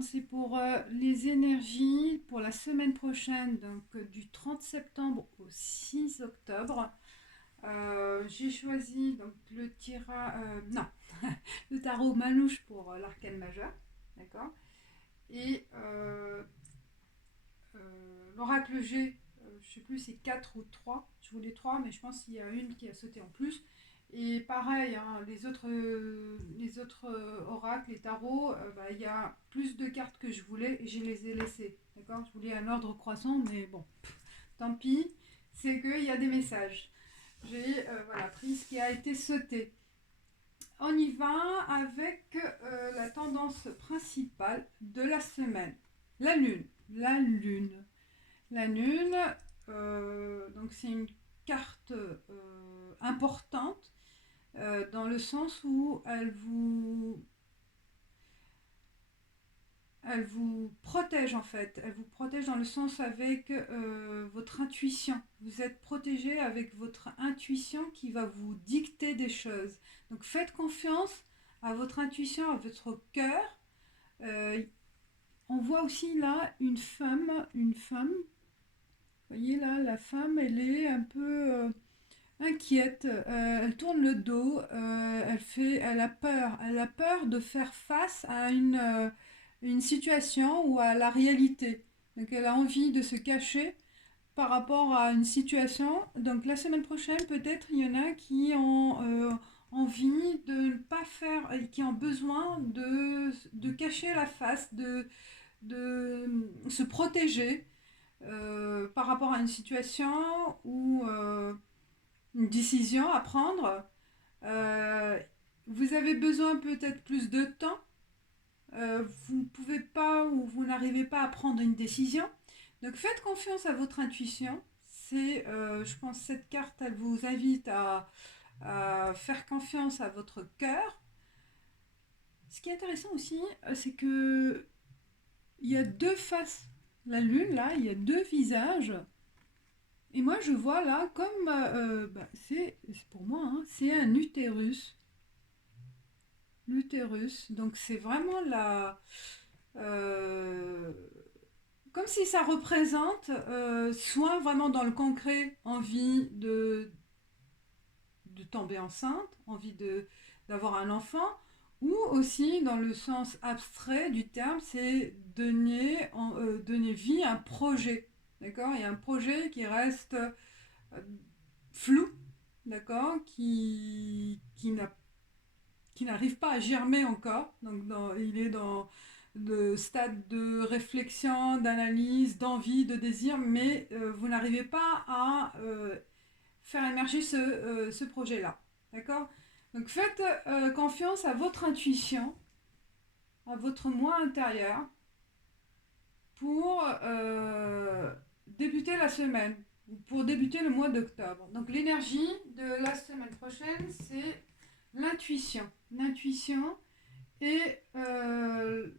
demande, c'est pour les énergies pour la semaine prochaine, donc du 30 septembre au 6 octobre. J'ai choisi donc non, le tarot Manouche pour l'arcane majeur, d'accord. Et l'oracle G, je sais plus si c'est 4 ou 3. Je voulais 3, mais je pense qu'il y a une qui a sauté en plus. Et pareil, hein, les autres oracles, les tarots, il y a plus de cartes que je voulais et je les ai laissées. D'accord. Je voulais un ordre croissant, mais bon, tant pis, c'est qu'il y a des messages. J'ai voilà, pris ce qui a été sauté. On y va avec la tendance principale de la semaine. La lune. La lune. La lune, donc c'est une carte importante dans le sens où elle vous protège en fait. Elle vous protège dans le sens avec votre intuition. Vous êtes protégé avec votre intuition qui va vous dicter des choses. Donc faites confiance à votre intuition, à votre cœur. Euh, on voit aussi là une femme. Vous voyez là, la femme, elle est un peu inquiète. Elle tourne le dos. Elle a peur de faire face à une situation ou à la réalité. Donc elle a envie de se cacher par rapport à une situation. Donc la semaine prochaine, peut-être il y en a qui ont envie de ne pas faire, qui ont besoin de cacher la face, de se protéger par rapport à une situation ou une décision à prendre. Euh, Vous avez besoin peut-être plus de temps. Vous ne pouvez pas ou vous n'arrivez pas à prendre une décision. Donc faites confiance à votre intuition. Je pense, cette carte, elle vous invite à faire confiance à votre cœur. Ce qui est intéressant aussi, c'est que il y a deux faces. La lune, là, il y a deux visages. Et moi, je vois là comme, c'est pour moi, hein, c'est un utérus. L'utérus. Donc c'est vraiment euh, comme si ça représente, soit vraiment dans le concret, envie de tomber enceinte, envie d'avoir un enfant, ou aussi dans le sens abstrait du terme, c'est donner vie à un projet. D'accord. Il y a un projet qui reste flou, d'accord, qui n'arrive pas à germer encore. Donc il est dans le stade de réflexion, d'analyse, d'envie, de désir, mais vous n'arrivez pas à faire émerger ce projet-là. D'accord. Donc faites confiance à votre intuition, à votre moi intérieur, pour débuter la semaine, pour débuter le mois d'octobre. Donc l'énergie de la semaine prochaine, c'est l'intuition. L'intuition et le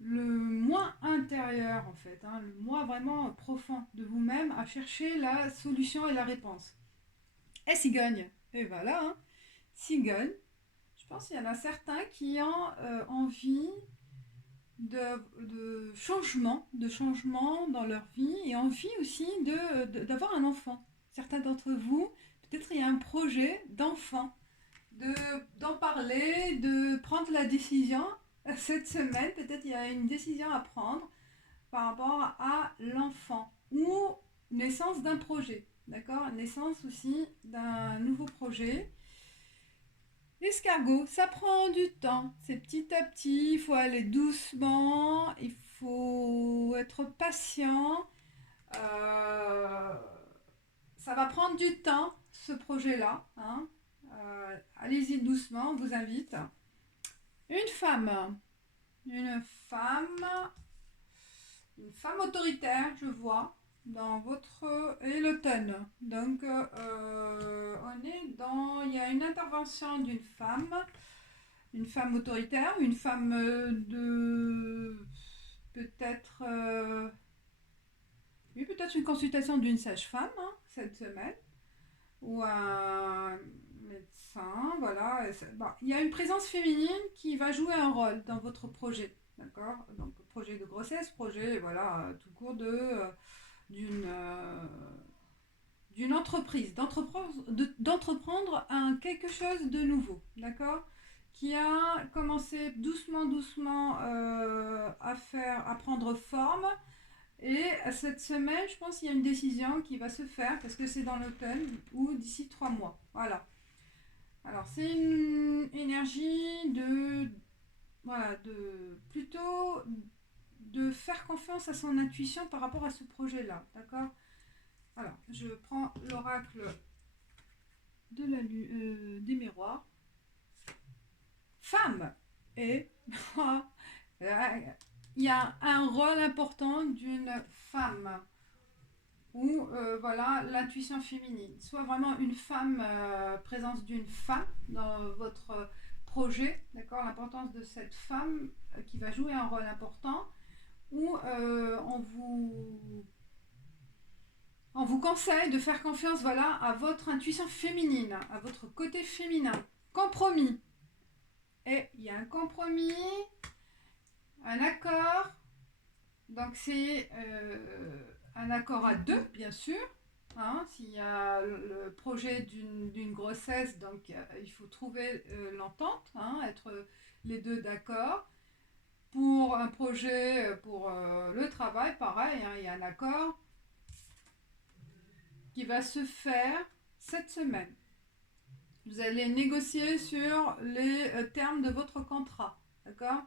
moi intérieur, en fait, hein, le moi vraiment profond de vous-même, à chercher la solution et la réponse. Et cigogne. Et voilà, hein, cigogne. Je pense qu'il y en a certains qui ont envie de changement dans leur vie et envie aussi d'avoir un enfant. Certains d'entre vous, peut-être il y a un projet d'enfant, d'en parler, de prendre la décision cette semaine. Peut-être il y a une décision à prendre par rapport à l'enfant ou naissance d'un projet. D'accord. Naissance aussi d'un nouveau projet. L'escargot, ça prend du temps. C'est petit à petit, il faut aller doucement, il faut être patient. Euh, Ça va prendre du temps, ce projet-là, hein. Allez-y doucement, on vous invite. Une femme, une femme, une femme autoritaire, je vois, dans votre... Et l'automne. Donc, il y a une intervention d'une femme autoritaire, une femme de... Peut-être... oui, peut-être une consultation d'une sage-femme, hein, cette semaine, ou un médecin, voilà. Bon, il y a une présence féminine qui va jouer un rôle dans votre projet. d'accord? Donc projet de grossesse, projet, voilà, tout court d'une d'une entreprise, d'entreprendre quelque chose de nouveau, d'accord? Qui a commencé doucement, doucement à prendre forme. Et cette semaine, je pense qu'il y a une décision qui va se faire parce que c'est dans l'automne ou d'ici 3 mois. Voilà. Alors c'est une énergie voilà, de plutôt de faire confiance à son intuition par rapport à ce projet-là, d'accord? Alors, je prends l'oracle des miroirs. Femme. Et il y a un rôle important d'une femme ou voilà l'intuition féminine. Soit vraiment une femme, présence d'une femme dans votre projet, d'accord, l'importance de cette femme qui va jouer un rôle important, ou on vous conseille de faire confiance voilà, à votre intuition féminine, à votre côté féminin. Compromis. Et il y a un compromis, un accord. Donc c'est un accord à deux, bien sûr. Hein, s'il y a le projet d'une grossesse, donc il faut trouver l'entente, hein, être les deux d'accord. Pour un projet, pour le travail, pareil, hein, il y a un accord qui va se faire cette semaine. Vous allez négocier sur les termes de votre contrat, d'accord?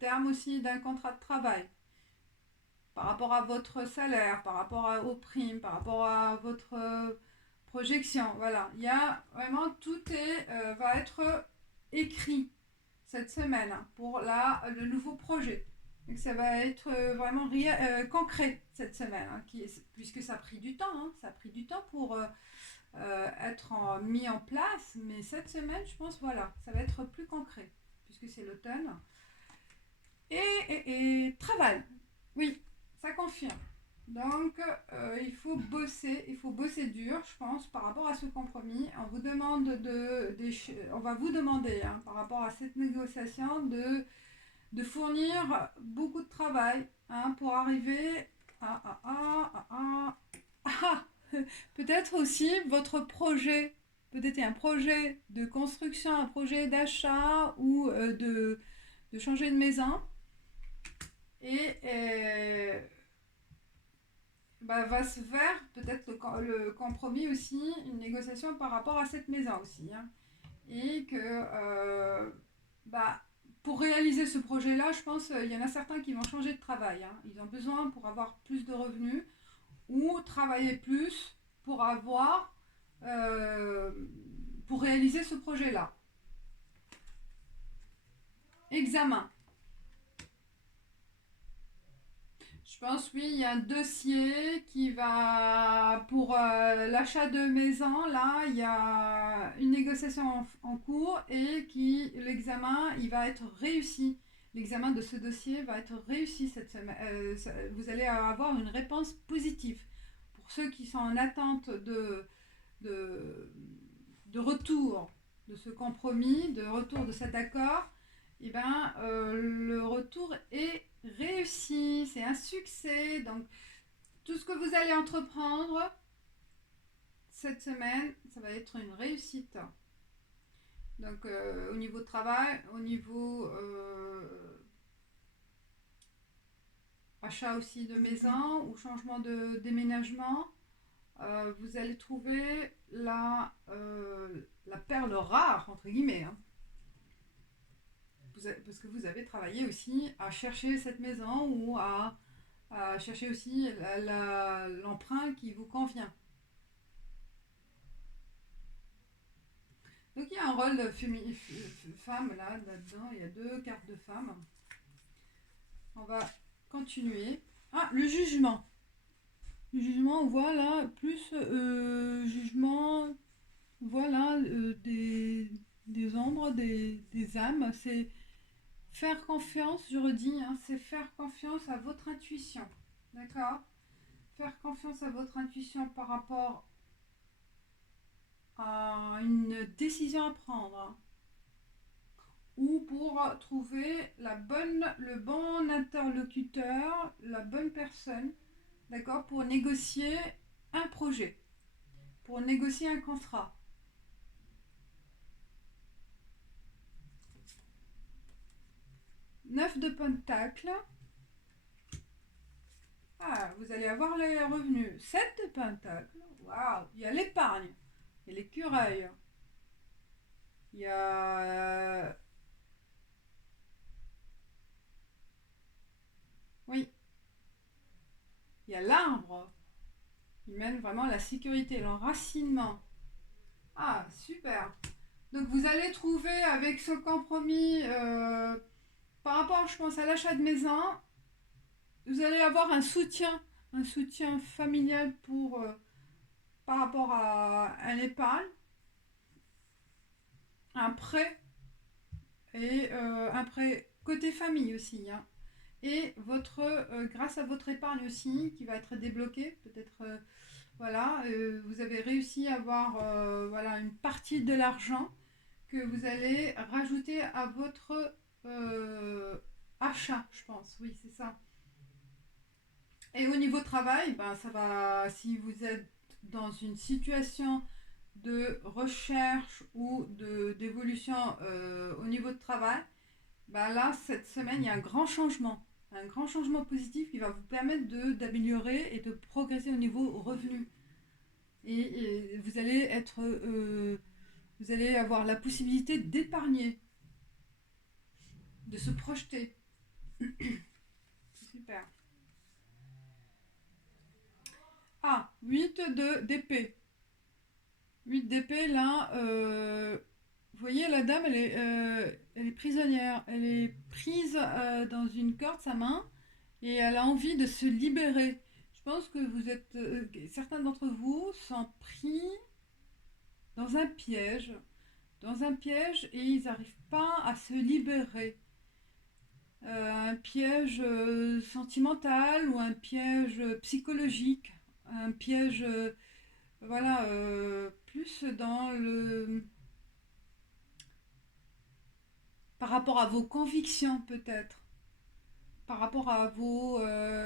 Termes aussi d'un contrat de travail, par rapport à votre salaire, par rapport aux primes, par rapport à votre projection. Voilà, il y a vraiment va être écrit cette semaine hein, pour le nouveau projet. Donc ça va être vraiment concret cette semaine, hein, puisque ça a pris du temps. Hein, ça a pris du temps pour être mis en place, mais cette semaine, je pense, voilà, ça va être plus concret, puisque c'est l'automne. Et travail, oui, ça confirme. Donc, il faut bosser dur, je pense, par rapport à ce compromis. On vous demande on va vous demander, hein, par rapport à cette négociation, de fournir beaucoup de travail hein, pour arriver à peut-être aussi votre projet, peut-être un projet de construction, un projet d'achat ou de changer de maison. Et bah, va se faire peut-être le compromis aussi, une négociation par rapport à cette maison aussi. Hein. Et que bah, pour réaliser ce projet-là, je pense qu'il y en a certains qui vont changer de travail. Hein. Ils ont besoin pour avoir plus de revenus ou travailler plus pour avoir euh, pour réaliser ce projet-là. Examen. Je pense oui, il y a un dossier qui va pour l'achat de maison. Là, il y a une négociation en cours et l'examen, il va être réussi. L'examen de ce dossier va être réussi cette semaine. Vous allez avoir une réponse positive. Pour ceux qui sont en attente de, de retour de ce compromis, de retour de cet accord, eh ben, le retour est réussi, c'est un succès. Donc, tout ce que vous allez entreprendre cette semaine, ça va être une réussite. Donc, au niveau travail, au niveau achat aussi de maison ou changement de déménagement, vous allez trouver la perle rare, entre guillemets. Hein. Parce que vous avez travaillé aussi à chercher cette maison ou à chercher aussi l'emprunt qui vous convient. Donc il y a un rôle de femme là-dedans, il y a 2 cartes de femme. On va continuer. Ah, le jugement. Le jugement, on voit là plus jugement, voilà, des ombres, des âmes. C'est faire confiance, je redis, hein, c'est faire confiance à votre intuition. D'accord? Faire confiance à votre intuition par rapport à une décision à prendre. ou pour trouver le bon interlocuteur, la bonne personne, d'accord, pour négocier un projet, pour négocier un contrat. Neuf de Pentacle. Ah, vous allez avoir les revenus. 7 de Pentacle. Waouh, il y a l'épargne. Il y a l'écureuil. Il y a... Oui, il y a l'arbre. Il mène vraiment la sécurité, l'enracinement. Ah, super. Donc vous allez trouver avec ce compromis, par rapport, je pense, à l'achat de maison, vous allez avoir un soutien familial par rapport à un épargne, un prêt et un prêt côté famille aussi, hein. Et grâce à votre épargne aussi qui va être débloquée, peut-être, voilà, vous avez réussi à avoir voilà, une partie de l'argent que vous allez rajouter à votre achat, je pense. Oui, c'est ça. Et au niveau travail, ben, ça va, si vous êtes dans une situation de recherche ou d'évolution au niveau de travail, ben là, cette semaine, il y a un grand changement positif qui va vous permettre d'améliorer et de progresser au niveau revenu. Et vous allez avoir la possibilité d'épargner, de se projeter. Super. Ah, 8 d'épée. 8 d'épée, là, vous voyez, la dame, elle est prisonnière. Elle est prise dans une corde, sa main, et elle a envie de se libérer. Je pense que certains d'entre vous sont pris dans un piège, et ils n'arrivent pas à se libérer. Un piège sentimental ou un piège psychologique, un piège, voilà, plus dans par rapport à vos convictions peut-être, par rapport à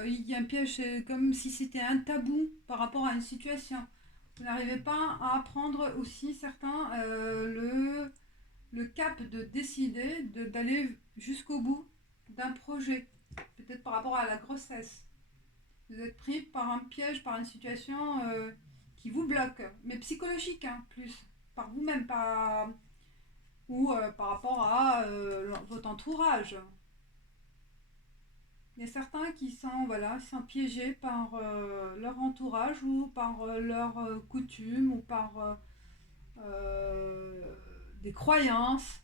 il y a un piège, c'est comme si c'était un tabou par rapport à une situation. Vous n'arrivez pas à prendre aussi certains le cap de décider d'aller jusqu'au bout d'un projet, peut-être par rapport à la grossesse. Vous êtes pris par un piège, par une situation qui vous bloque, mais psychologique, hein, plus, par vous-même, ou par rapport à votre entourage. Il y a certains qui sont piégés par leur entourage ou par leurs coutumes ou par euh, des croyances.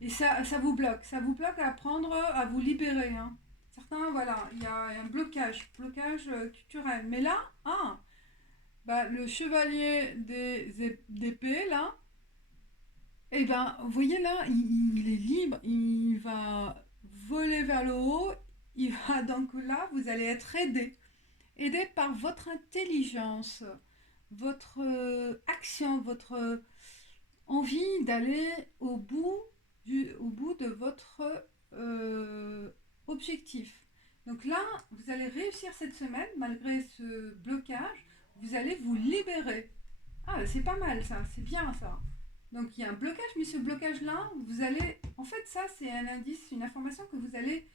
Et ça vous bloque à apprendre à vous libérer, hein. Certains, voilà, il y a un blocage culturel. Mais là, ah, bah, le chevalier d'épée, là, et ben, vous voyez là, il est libre, il va voler vers le haut, il va, donc là, vous allez être aidé par votre intelligence, votre action, votre envie d'aller au bout de votre euh, objectif. Donc là, vous allez réussir cette semaine, malgré ce blocage, vous allez vous libérer. Ah, c'est pas mal ça, c'est bien ça. Donc il y a un blocage, mais ce blocage-là, vous allez... En fait, ça, c'est un indice, une information que vous allez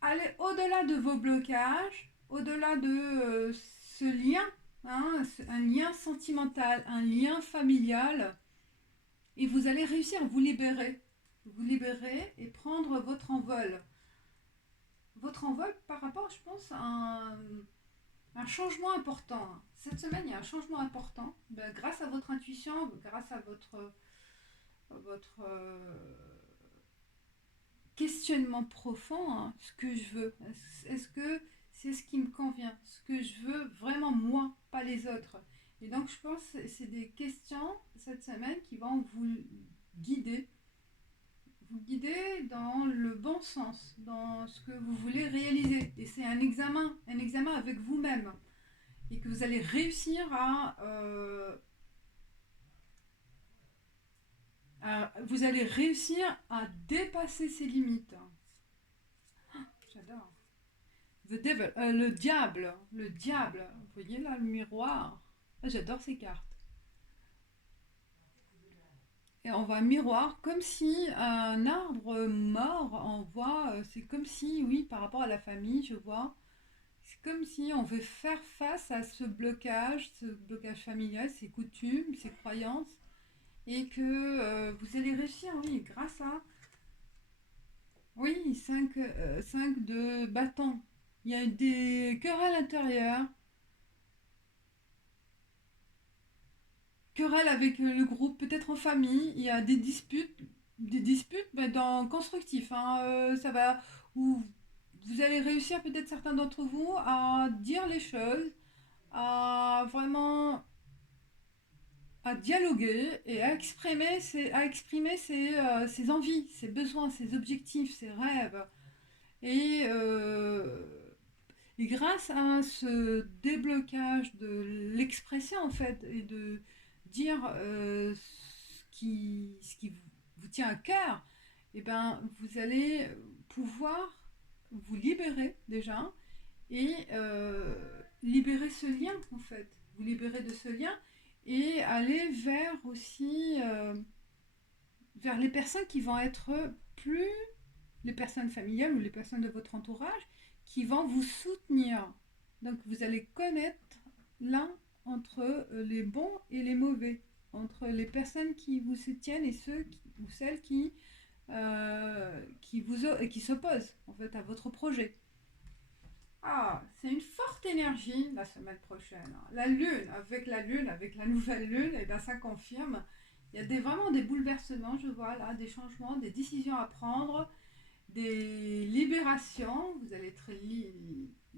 aller au-delà de vos blocages, au-delà de ce lien, hein, un lien sentimental, un lien familial, et vous allez réussir à vous libérer et prendre votre envol. Votre envol par rapport, je pense, à un changement important. Cette semaine, il y a un changement important. Ben, grâce à votre intuition, grâce à votre questionnement profond, hein, ce que je veux. Est-ce que c'est ce qui me convient? Ce que je veux vraiment moi, pas les autres. Et donc je pense que c'est des questions cette semaine qui vont guider, vous guider dans le bon sens, dans ce que vous voulez réaliser. Et c'est un examen avec vous-même. Et que vous allez réussir Vous allez réussir à dépasser ces limites. J'adore. The Devil, le diable. Vous voyez là le miroir. Ah, j'adore ces cartes. Et on voit un miroir comme si un arbre mort, on voit, c'est comme si, oui, par rapport à la famille, je vois, c'est comme si on veut faire face à ce blocage familial, ces coutumes, ces croyances, et que vous allez réussir, oui, grâce à, oui, 5 de bâton. Il y a des querelles intérieures, querelles avec le groupe, peut-être en famille, il y a des disputes ben, dans constructif, hein, ça va, où vous allez réussir peut-être certains d'entre vous à dire les choses, à vraiment à dialoguer et à exprimer ses envies, ses besoins, ses objectifs, ses rêves. Et, euh, et grâce à ce déblocage de l'expression en fait et de dire ce qui vous tient à cœur, et ben vous allez pouvoir vous libérer déjà et libérer ce lien en fait, vous libérer de ce lien et aller vers aussi vers les personnes qui vont être plus les personnes familiales ou les personnes de votre entourage qui vont vous soutenir. Donc vous allez connaître l'un entre les bons et les mauvais, entre les personnes qui vous soutiennent et ceux qui, ou celles qui s'opposent en fait à votre projet. Ah, c'est une forte énergie la semaine prochaine. La lune, avec la nouvelle lune, et ben ça confirme. Il y a vraiment des bouleversements, je vois là, des changements, des décisions à prendre, des libérations. Vous allez être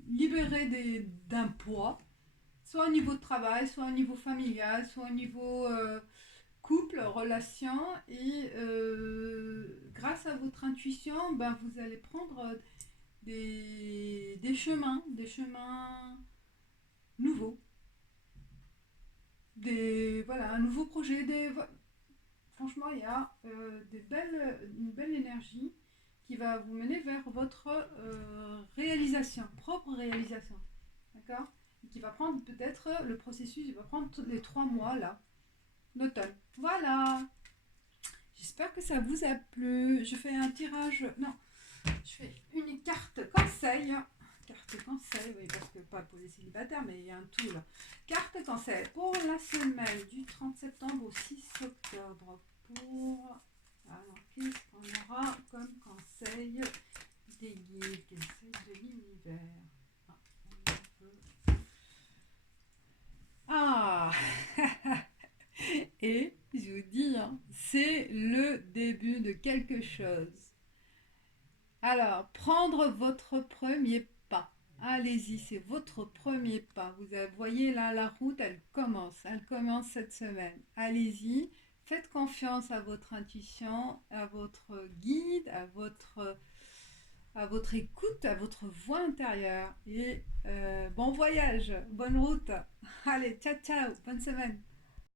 libéré d'un poids, soit au niveau de travail, soit au niveau familial, soit au niveau couple, relation. Et grâce à votre intuition, ben, vous allez prendre des chemins nouveaux, voilà, un nouveau projet. Franchement, il y a une belle énergie qui va vous mener vers votre réalisation, propre réalisation. D'accord. Et qui va prendre peut-être le processus, il va prendre les 3 mois là, d'automne. Voilà. J'espère que ça vous a plu. Je fais un tirage. Non, je fais une carte conseil. Carte conseil, oui, parce que pas pour les célibataires, mais il y a un tout là. Carte conseil pour la semaine du 30 septembre au 6 octobre. Pour. Alors, qu'est-ce qu'on aura comme conseil des guides, conseil de l'univers? Ah, et je vous dis, hein, c'est le début de quelque chose. Alors, prendre votre premier pas. Allez-y, c'est votre premier pas. Voyez là, la route, elle commence cette semaine. Allez-y, faites confiance à votre intuition, à votre guide, à votre écoute, à votre voix intérieure. Et bon voyage, bonne route. Allez, ciao, ciao, bonne semaine.